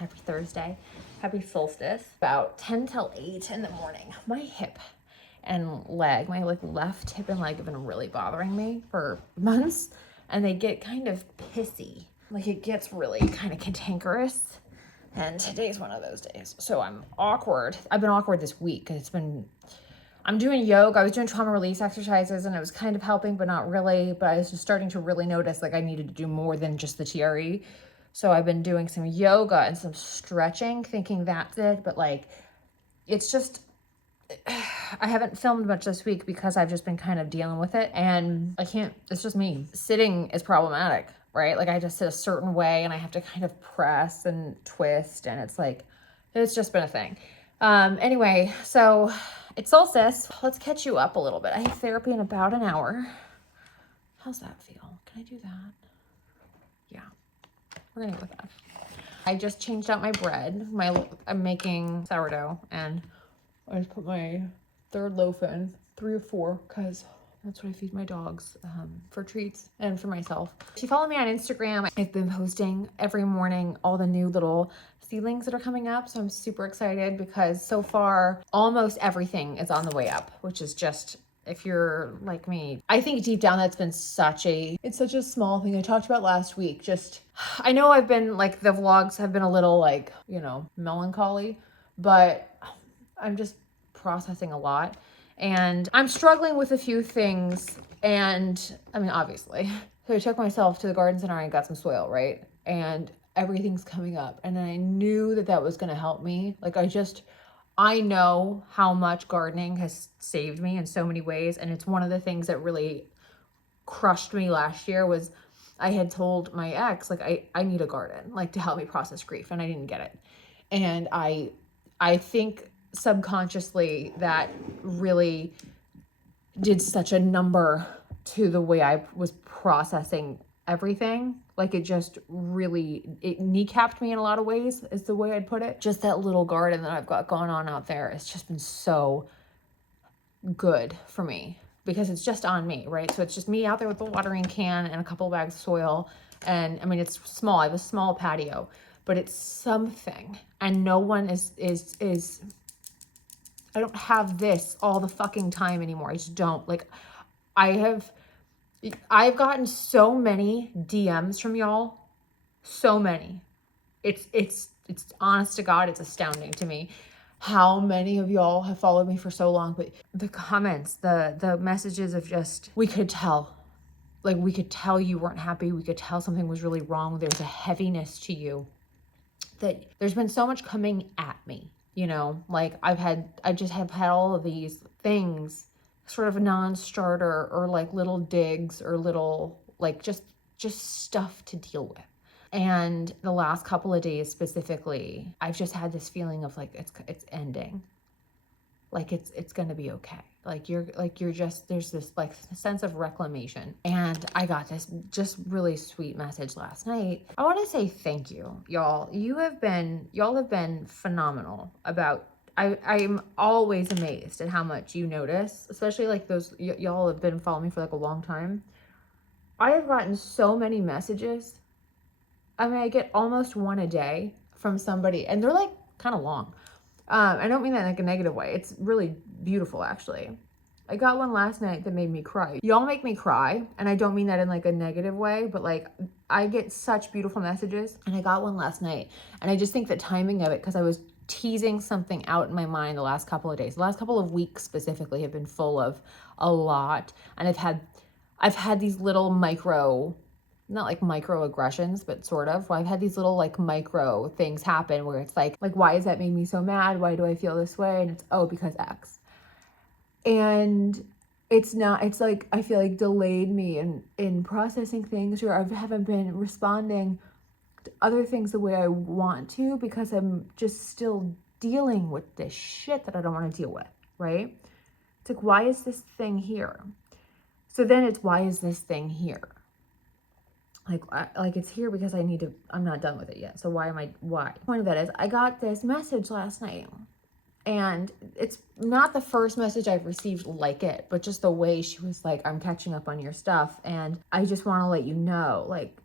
Happy Thursday. Happy Solstice. About 10 till 8 in the morning. My hip and leg, my like left hip and leg have been really bothering me for months. And they get kind of pissy. Like it gets really kind of cantankerous. And today's one of those days. So I'm awkward. I've been awkward this week because I'm doing yoga. I was doing trauma release exercises and it was kind of helping, but not really. But I was just starting to really notice like I needed to do more than just the TRE. So I've been doing some yoga and some stretching, thinking that's it. But like, it's just, I haven't filmed much this week because I've just been kind of dealing with it. And I can't, it's just me. Sitting is problematic, right? Like I just sit a certain way and I have to kind of press and twist. And it's like, it's just been a thing. Anyway, so it's Solstice. Let's catch you up a little bit. I have therapy in about an hour. How's that feel? Can I do that? Yeah, we're gonna go with that. I just changed out my bread. I'm making sourdough and I just put my third loaf in, 3 or 4, because that's what I feed my dogs for treats and for myself. If you follow me on Instagram, I've been posting every morning all the new little seedlings that are coming up. So I'm super excited because so far almost everything is on the way up, which is just, if you're like me, I think deep down that's been it's such a small thing. I talked about last week. Just, I know I've been like, the vlogs have been a little like, melancholy, but I'm just processing a lot. And I'm struggling with a few things. And I mean, obviously. So I took myself to the garden center and got some soil, right? And everything's coming up. And I knew that was going to help me. Like I know how much gardening has saved me in so many ways. And it's one of the things that really crushed me last year was I had told my ex, like, I need a garden, like to help me process grief. And I didn't get it. And I think subconsciously that really did such a number to the way I was processing everything. Like it just really, it kneecapped me in a lot of ways is the way I'd put it. Just that little garden that I've got going on out there, it's just been so good for me because it's just on me, right? So it's just me out there with the watering can and a couple of bags of soil. And I mean, it's small. I have a small patio, but it's something. And no one is I don't have this all the fucking time anymore. I just don't. Like, I've gotten so many DMs from y'all. So many. It's honest to God, it's astounding to me how many of y'all have followed me for so long. But the comments, the messages of just, we could tell. Like, we could tell you weren't happy. We could tell something was really wrong. There's a heaviness to you. That there's been so much coming at me. Like I just have had all of these things sort of non-starter or like little digs or little, like just stuff to deal with. And the last couple of days specifically, I've just had this feeling of like, it's ending. Like it's going to be okay. There's this like sense of reclamation. And I got this just really sweet message last night. I want to say thank you, y'all. Y'all have been phenomenal about, I'm always amazed at how much you notice, especially like those, y'all have been following me for like a long time. I have gotten so many messages. I mean, I get almost one a day from somebody and they're like kind of long. I don't mean that in like a negative way. It's really beautiful, actually. I got one last night that made me cry. Y'all make me cry, and I don't mean that in like a negative way, but like I get such beautiful messages, and I got one last night, and I just think the timing of it, because I was teasing something out in my mind the last couple of days. The last couple of weeks specifically have been full of a lot, and I've had these little not like microaggressions, but sort of. Well, I've had these little like micro things happen where it's like, why is that make me so mad? Why do I feel this way? And it's, because X. And it's like, I feel like delayed me in processing things, or I haven't been responding to other things the way I want to because I'm just still dealing with this shit that I don't want to deal with, right? It's like, why is this thing here? So then it's, why is this thing here? Like it's here because I'm not done with it yet. So why? The point of that is I got this message last night And it's not the first message I've received like it, but just the way she was like, I'm catching up on your stuff. And I just want to let you know, like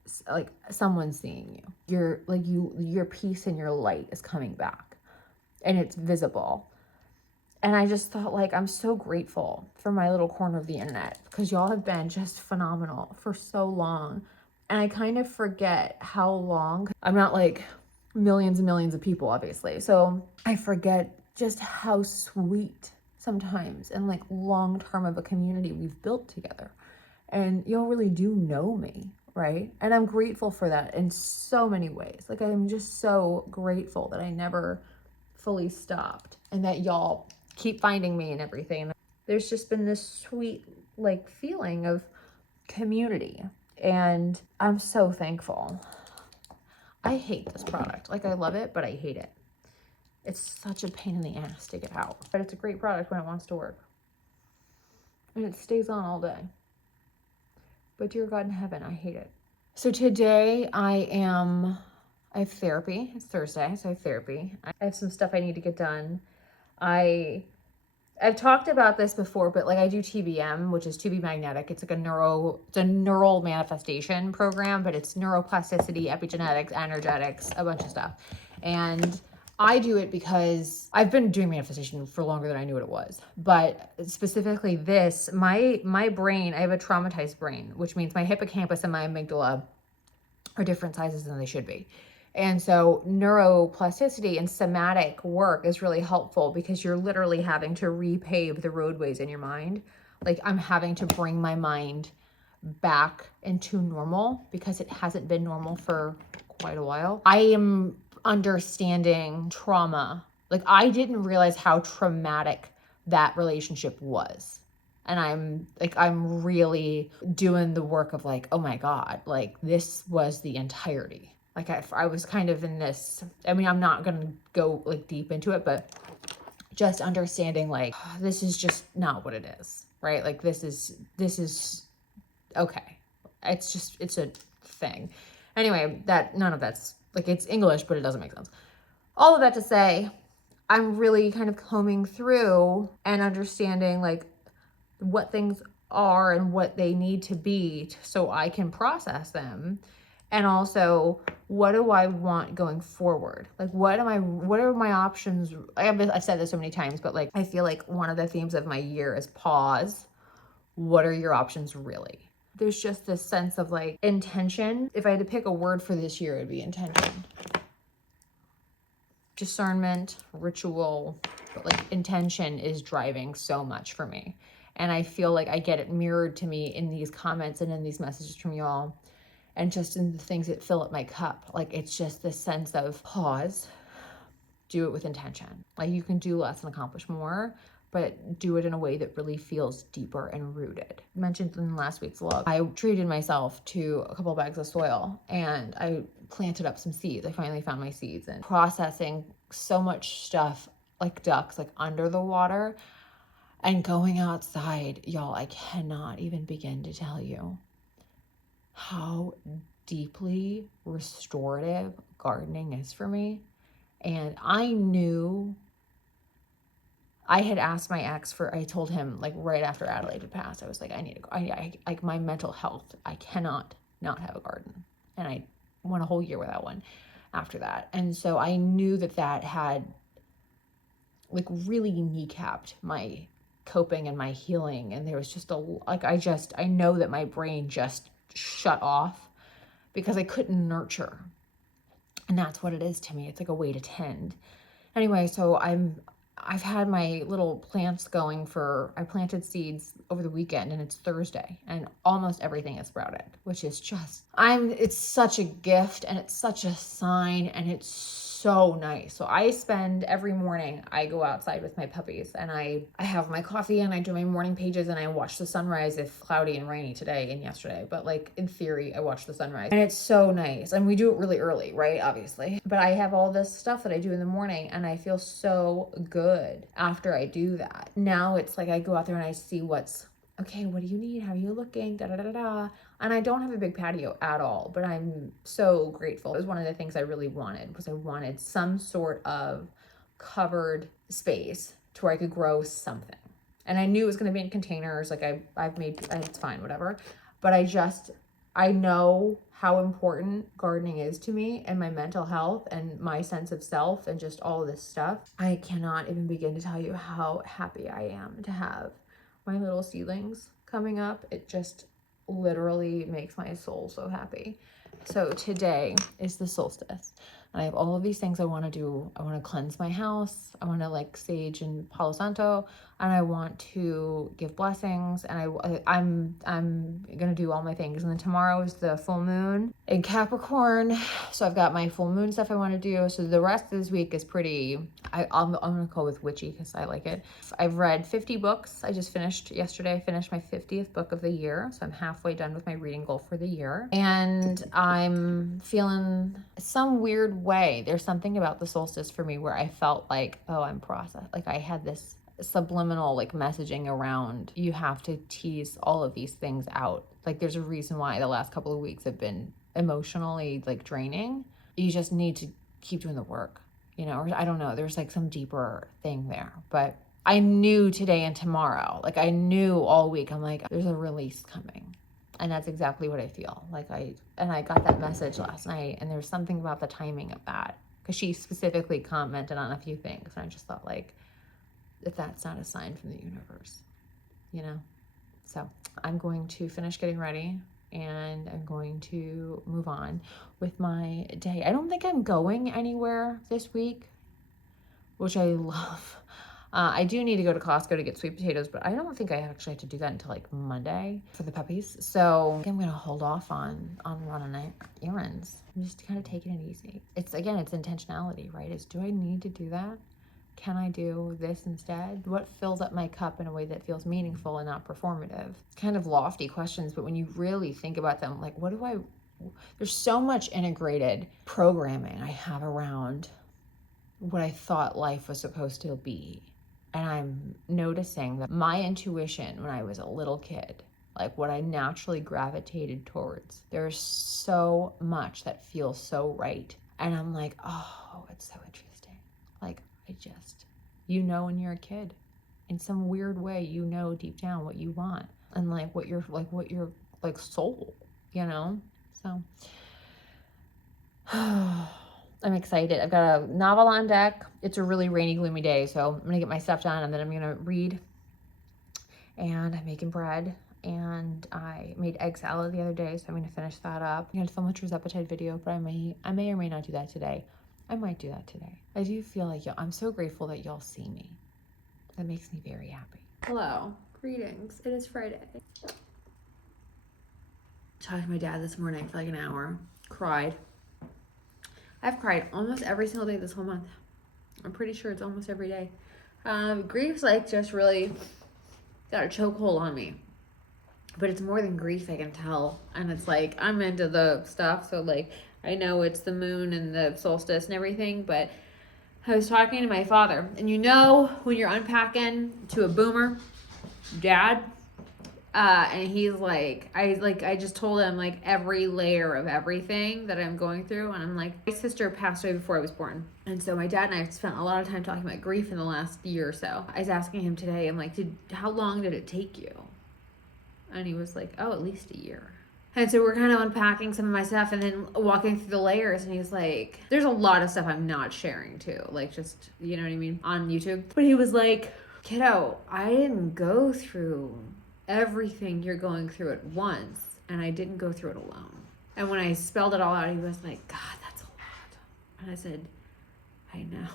someone's seeing you. Your peace and your light is coming back and it's visible. And I just thought, like, I'm so grateful for my little corner of the internet because y'all have been just phenomenal for so long. And I kind of forget how long. I'm not like millions and millions of people, obviously. So I forget just how sweet sometimes and like long term of a community we've built together. And y'all really do know me, right? And I'm grateful for that in so many ways. Like, I'm just so grateful that I never fully stopped and that y'all keep finding me and everything. There's just been this sweet like feeling of community and I'm so thankful. I hate this product. Like, I love it, but I hate it. It's such a pain in the ass to get out. But it's a great product when it wants to work. And it stays on all day. But dear God in heaven, I hate it. So today I have therapy. It's Thursday, so I have therapy. I have some stuff I need to get done. I've talked about this before, but like I do TBM, which is to be magnetic. It's like it's a neural manifestation program, but it's neuroplasticity, epigenetics, energetics, a bunch of stuff. And I do it because I've been doing manifestation for longer than I knew what it was. But specifically this, my brain, I have a traumatized brain, which means my hippocampus and my amygdala are different sizes than they should be. And so neuroplasticity and somatic work is really helpful because you're literally having to repave the roadways in your mind. Like, I'm having to bring my mind back into normal because it hasn't been normal for quite a while. I am understanding trauma. Like, I didn't realize how traumatic that relationship was. And I'm really doing the work of like, oh my God, like this was the entirety. Like I was kind of in this, I mean, I'm not going to go like deep into it, but just understanding like, this is just not what it is, right? Like this is okay. It's a thing. Anyway, none of that's like, it's English, but it doesn't make sense. All of that to say, I'm really kind of combing through and understanding like what things are and what they need to be so I can process them. And also, what do I want going forward? Like, what are my options? I've said this so many times, but like, I feel like one of the themes of my year is pause. What are your options really? There's just this sense of like intention. If I had to pick a word for this year, it'd be intention. Discernment, ritual, but like intention is driving so much for me. And I feel like I get it mirrored to me in these comments and in these messages from y'all and just in the things that fill up my cup. Like, it's just this sense of pause, do it with intention. Like, you can do less and accomplish more, but do it in a way that really feels deeper and rooted. I mentioned in last week's vlog, I treated myself to a couple of bags of soil and I planted up some seeds. I finally found my seeds and processing so much stuff like ducks, like under the water and going outside. Y'all, I cannot even begin to tell you how deeply restorative gardening is for me. And I knew I had asked my ex I told him like right after Adelaide had passed, I was like, I like my mental health, I cannot not have a garden. And I went a whole year without one after that. And so I knew that had like really kneecapped my coping and my healing. And there was just I know that my brain just shut off because I couldn't nurture. And that's what it is to me. It's like a way to tend. Anyway, so I've had my little plants going I planted seeds over the weekend and it's Thursday and almost everything is sprouted, which is just, it's such a gift and it's such a sign and it's so nice. So I spend every morning, I go outside with my puppies and I have my coffee and I do my morning pages and I watch the sunrise if cloudy and rainy today and yesterday. But like in theory, I watch the sunrise and it's so nice. And we do it really early, right? Obviously. But I have all this stuff that I do in the morning and I feel so good after I do that. Now it's like I go out there and I see okay, what do you need? How are you looking? Da da da da. And I don't have a big patio at all, but I'm so grateful. It was one of the things I really wanted because I wanted some sort of covered space to where I could grow something. And I knew it was going to be in containers. Like I've made, it's fine, whatever. But I know how important gardening is to me and my mental health and my sense of self and just all of this stuff. I cannot even begin to tell you how happy I am to have my little seedlings coming up. It just literally makes my soul so happy. So today is the solstice. And I have all of these things I want to do. I want to cleanse my house. I want to like sage and Palo Santo, and I want to give blessings. And I'm gonna do all my things. And then tomorrow is the full moon in Capricorn, so I've got my full moon stuff I want to do. So the rest of this week is pretty. I'm gonna go with witchy because I like it. I've read 50 books. I just finished yesterday. I finished my 50th book of the year, so I'm halfway done with my reading goal for the year, and I'm feeling some weird way. There's something about the solstice for me where I felt like, oh, I'm processed. Like I had this subliminal like messaging around, you have to tease all of these things out. Like there's a reason why the last couple of weeks have been emotionally like draining. You just need to keep doing the work, you know, or I don't know, there's like some deeper thing there. But I knew today and tomorrow, like I knew all week, I'm like, there's a release coming. And that's exactly what I feel. Like I got that message last night, and there's something about the timing of that, because she specifically commented on a few things, and I just thought like, if that's not a sign from the universe, you know? So I'm going to finish getting ready, and I'm going to move on with my day. I don't think I'm going anywhere this week, which I love. I do need to go to Costco to get sweet potatoes, but I don't think I actually have to do that until like Monday for the puppies. So I'm gonna hold off on running errands. I'm just kind of taking it easy. It's intentionality, right? Do I need to do that? Can I do this instead? What fills up my cup in a way that feels meaningful and not performative? It's kind of lofty questions, but when you really think about them, like there's so much integrated programming I have around what I thought life was supposed to be. And I'm noticing that my intuition when I was a little kid, like what I naturally gravitated towards, there's so much that feels so right. And I'm like, oh, it's so interesting. Like, when you're a kid, in some weird way, you know deep down what you want and what your soul, you know? So I'm excited. I've got a novel on deck. It's a really rainy, gloomy day, so I'm gonna get my stuff done, and then I'm gonna read. And I'm making bread, and I made egg salad the other day, so I'm gonna finish that up. I'm gonna film a True's Appetite video, but I may or may not do that today. I might do that today. I do feel like I'm so grateful that y'all see me. That makes me very happy. Hello, greetings. It is Friday. Talked to my dad this morning for like an hour. Cried. I've cried almost every single day this whole month. I'm pretty sure it's almost every day. Grief's like just really got a chokehold on me. But it's more than grief, I can tell. And it's like, I'm into the stuff, so like, I know it's the moon and the solstice and everything, but I was talking to my father, and you know when you're unpacking to a boomer dad, and he's like, I just told him like every layer of everything that I'm going through, and I'm like, my sister passed away before I was born, and so my dad and I have spent a lot of time talking about grief in the last year or so. I was asking him today, I'm like, how long did it take you? And he was like, oh, at least a year. And so we're kind of unpacking some of my stuff and then walking through the layers. And he's like, there's a lot of stuff I'm not sharing too. Like just, you know what I mean? On YouTube. But he was like, kiddo, I didn't go through everything you're going through at once. And I didn't go through it alone. And when I spelled it all out, he was like, God, that's a lot. And I said, I know.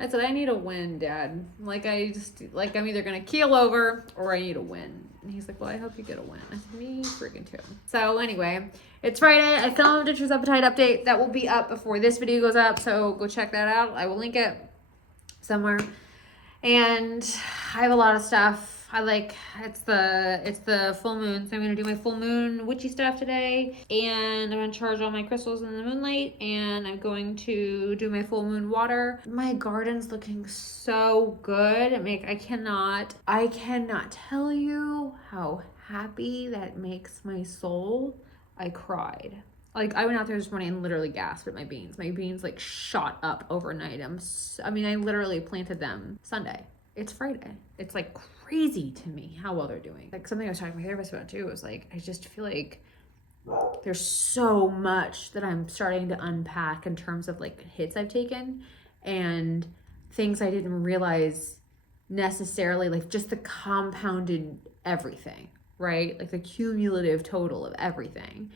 I said, I need a win, Dad. I'm either going to keel over or I need a win. And he's like, well, I hope you get a win. I said, me freaking too. So anyway, it's Friday. I filmed a True's Appetite update that will be up before this video goes up. So go check that out. I will link it somewhere. And I have a lot of stuff. It's the full moon, so I'm gonna do my full moon witchy stuff today, and I'm gonna charge all my crystals in the moonlight, and I'm going to do my full moon water. My garden's looking so good. I cannot tell you how happy that makes my soul. I cried. Like, I went out there this morning and literally gasped at my beans. My beans like shot up overnight. I mean, I literally planted them Sunday. It's Friday. It's like crazy to me how well they're doing. Like, something I was talking to my therapist about too was like, I just feel like there's so much that I'm starting to unpack in terms of like hits I've taken and things I didn't realize necessarily, like just the compounded everything, right? Like the cumulative total of everything.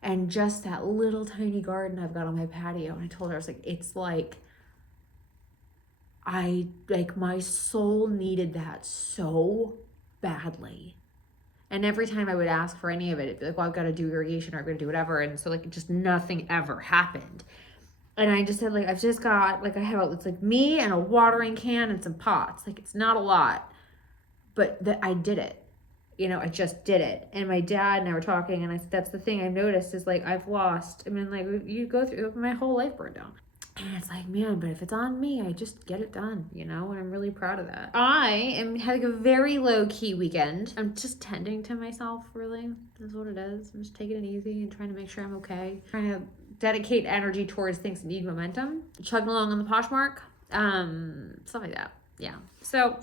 And just that little tiny garden I've got on my patio. And I told her, I was like, it's like, my soul needed that so badly. And every time I would ask for any of it, it'd be like, well, I've got to do irrigation or I've got to do whatever. And so like just nothing ever happened. And I just said, like, I've just got, like, it's like me and a watering can and some pots. Like, it's not a lot, but I did it. You know, I just did it. And my dad and I were talking, and I said, that's the thing I've noticed is like, I've lost, I mean, like, you go through, my whole life burned down. And it's like, man, but if it's on me, I just get it done, you know? And I'm really proud of that. I am having a very low-key weekend. I'm just tending to myself, really. That's what it is. I'm just taking it easy and trying to make sure I'm okay. Trying to dedicate energy towards things that need momentum. Chugging along on the Poshmark. Stuff like that. Yeah. So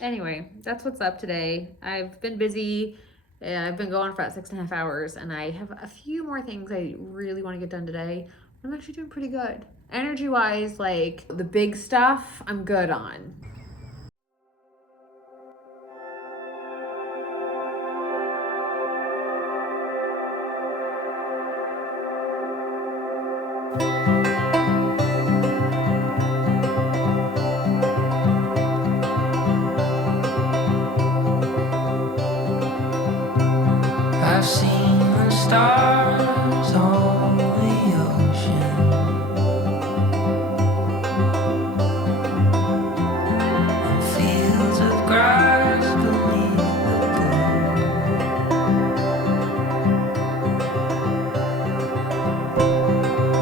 anyway, that's what's up today. I've been busy. I've been going for about 6.5 hours, and I have a few more things I really want to get done today. I'm actually doing pretty good. Energy-wise, like the big stuff, I'm good on. I've seen the stars on the ocean, and fields of grass beneath the blue.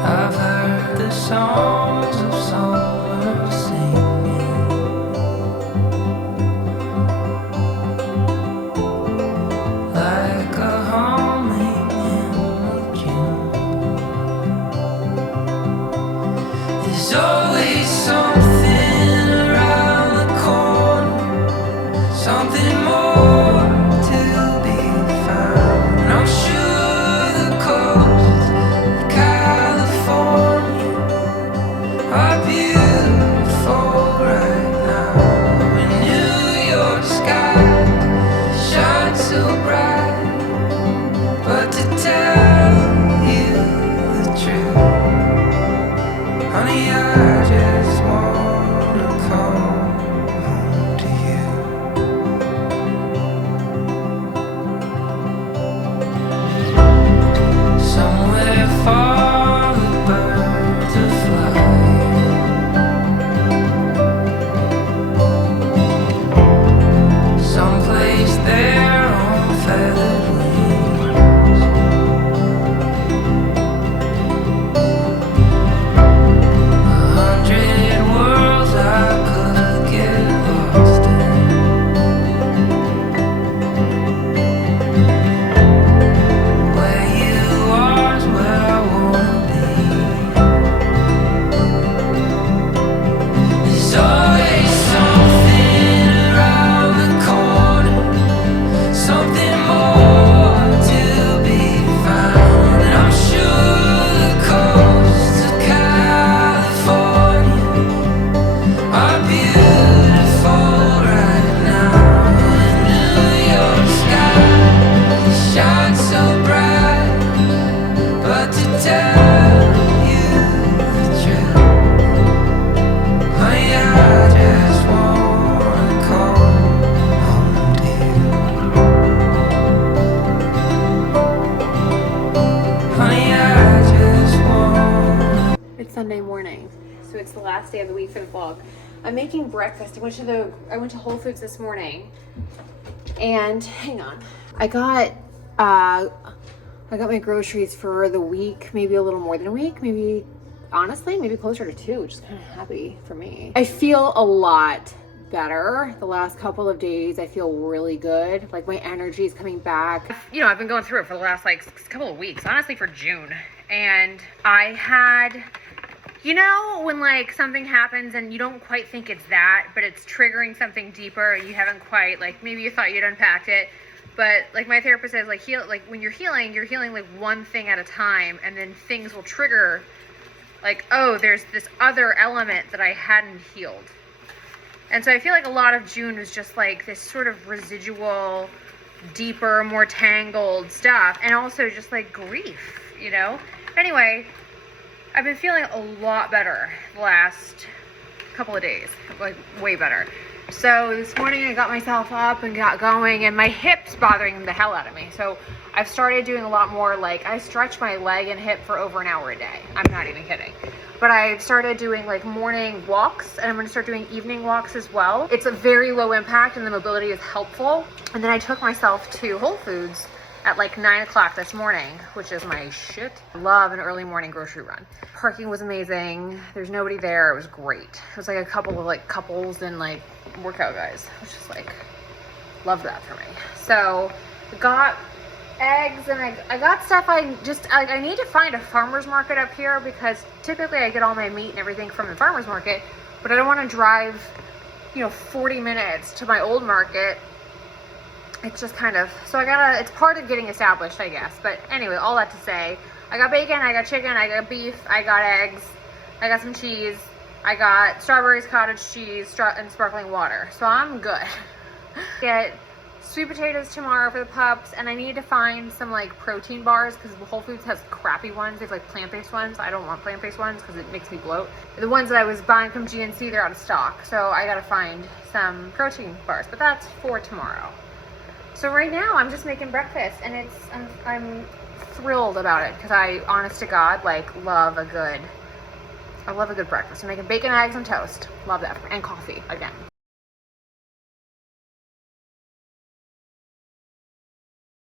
I've heard the songs of summer singing, like a humming in June. There's always something around the corner, something more to be found. And I'm sure the coast of California are beautiful right now. And New York sky shines so bright, but to tell you the truth, honey, I just wanna come home to you. Somewhere far the birds are flying, someplace there on feathered wings. 100 worlds I could get lost in. Where you are is where I wanna be. There's always something around the corner, something more to be found. And I'm sure the coasts of California are beautiful right now. And New York sky shines so bright, but to tell you the truth, honey, I just wanna come home to you. Honey, I just wanna. It's Sunday morning, so it's the last day of the week for the vlog. I'm making breakfast. I went to Whole Foods this morning, and hang on, I got my groceries for the week, maybe a little more than a week, maybe honestly, maybe closer to 2, which is kind of happy for me. I feel a lot better. The last couple of days I feel really good. Like my energy is coming back. You know, I've been going through it for the last like couple of weeks, honestly for June. And I had, you know, when like something happens and you don't quite think it's that, but it's triggering something deeper and you haven't quite, like maybe you thought you'd unpacked it. But like my therapist says, like when you're healing like one thing at a time, and then things will trigger like, oh, there's this other element that I hadn't healed. And so I feel like a lot of June was just like this sort of residual, deeper, more tangled stuff, and also just like grief, you know? Anyway, I've been feeling a lot better the last couple of days, like way better. So this morning I got myself up and got going, and my hip's bothering the hell out of me. So I've started doing a lot more, like I stretch my leg and hip for over an hour a day. I'm not even kidding. But I've started doing like morning walks, and I'm going to start doing evening walks as well. It's a very low impact and the mobility is helpful. And then I took myself to Whole Foods at like 9 o'clock this morning, which is my shit. Love an early morning grocery run. Parking was amazing. There's nobody there. It was great. It was like a couple of like couples and like workout guys, which is like, love that for me. So got eggs, and I got stuff. I need to find a farmer's market up here, because typically I get all my meat and everything from the farmer's market, but I don't want to drive, you know, 40 minutes to my old market. It's just kind of, so it's part of getting established, I guess. But anyway, all that to say, I got bacon, I got chicken, I got beef, I got eggs, I got some cheese, I got strawberries, cottage cheese, and sparkling water. So I'm good. Get sweet potatoes tomorrow for the pups, and I need to find some like protein bars, because Whole Foods has crappy ones. They have like plant-based ones. I don't want plant-based ones because it makes me bloat. The ones that I was buying from GNC, they're out of stock. So I gotta find some protein bars, but that's for tomorrow. So right now I'm just making breakfast, and I'm thrilled about it, because I, honest to God, like love a good breakfast. I'm making bacon, eggs, and toast. Love that. And coffee again.